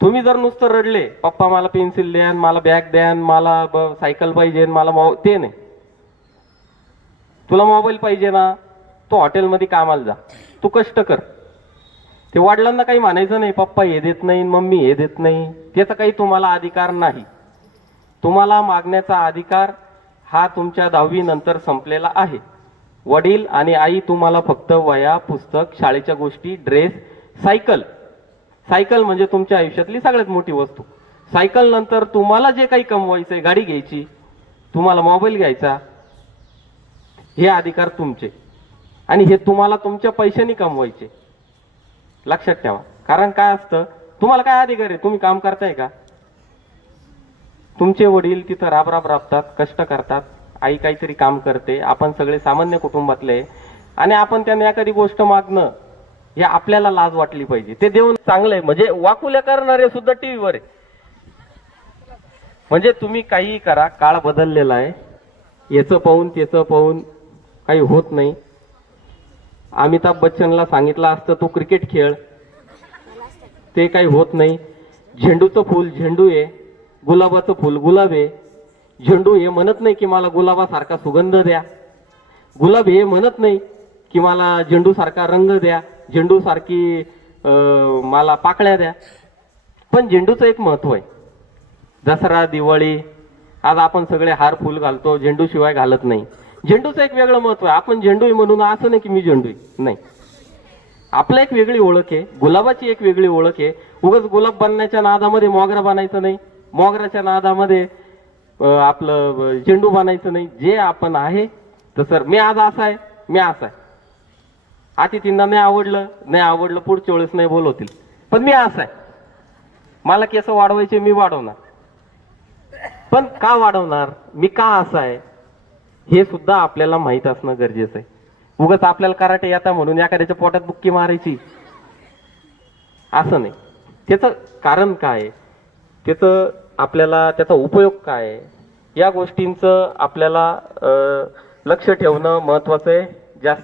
तुम्ही जर नुसतं रडले, पप्पा मला पेन्सिल द्या, मला बॅग द्या, मला सायकल पाहिजे, मला ते नाही. तुला मोबाईल पाहिजे ना, तू हॉटेलमध्ये कामाला जा, तू कष्ट कर. ते वडिलांना काही म्हणायचं नाही, पप्पा हे देत नाही, मम्मी हे देत नाही, त्याचा काही तुम्हाला अधिकार नाही. तुम्हाला मागण्याचा अधिकार हा तुमच्या 10वी नंतर संपलेला आहे. वडील आणि आई तुम्हाला फक्त वह्या, पुस्तक, शाळेच्या गोष्टी, ड्रेस, सायकल. सायकल म्हणजे तुमच्या आयुष्यातली सगळ्यात मोठी वस्तू. सायकल नंतर तुम्हाला जे काही कमवायचंय, गाडी घ्यायची, तुम्हाला मोबाईल घ्यायचा, हे अधिकार तुमचे. आणि हे तुम्हाला तुमच्या पैशाने कमवायचे. लक्षात ठेवा. कारण काय असतं, तुम्हाला काय अधिकार आहे? तुम्ही काम करताय का? तुमचे वडील तिथं राबराब राबतात, कष्ट करतात, आई काहीतरी काम करते, आपण सगळे सामान्य कुटुंबातले, आणि आपण त्यांना एखादी गोष्ट मागणं, हे आपल्याला लाज वाटली पाहिजे. ते देऊन चांगलंय, म्हणजे वाकुल्या करणारे सुद्धा टीव्हीवर आहे. म्हणजे तुम्ही काही करा, काळ बदललेला आहे. याचं पाहून त्याचं पाहून काही होत नाही. अमिताभ बच्चनला सांगितलं असतं तू क्रिकेट खेळ, ते काही होत नाही. झेंडूचं फूल झेंडू आहे, गुलाबाचं फूल गुलाब आहे. झेंडू हे म्हणत नाही की मला गुलाबासारखा सुगंध द्या, गुलाब हे म्हणत नाही की मला झेंडू सारखा रंग द्या, झेंडू सारखी मला पाकळ्या द्या. पण झेंडूचं एक महत्व आहे. दसरा, दिवाळी, आज आपण सगळे हार फुल घालतो, झेंडू शिवाय घालत नाही. झेंडूचं एक वेगळं महत्व आहे. आपण झेंडू आहे म्हणून असं नाही की मी झेंडू आहे, नाही. आपलं एक वेगळी ओळख आहे, गुलाबाची एक वेगळी ओळख आहे. उगाच गुलाब बनण्याच्या नादामध्ये मोगरा बनायचं नाही, मोगराच्या नादामध्ये आपलं झेंडू बनायचं नाही. जे आपण आहे तसं, मी आज असा आहे, मी असा आहे. अतिथींना नाही आवडलं पुढच्या वेळेस नाही बोलवतील, पण मी असा आहे. मला केस वाढवायचे, मी वाढवणार. पण का वाढवणार, मी का असा आहे, हे सुद्धा आपल्याला माहित असणं गरजेचं आहे. उगाच आपल्याला कराटे येता म्हणून एखाद्याच्या पोटात बुक्की मारायची असं नाही. त्याचं कारण काय, त्याचं आपल्याला त्याचा उपयोग काय आहे, या गोष्टींचं आपल्याला लक्ष ठेवणं महत्वाचं आहे. जास्त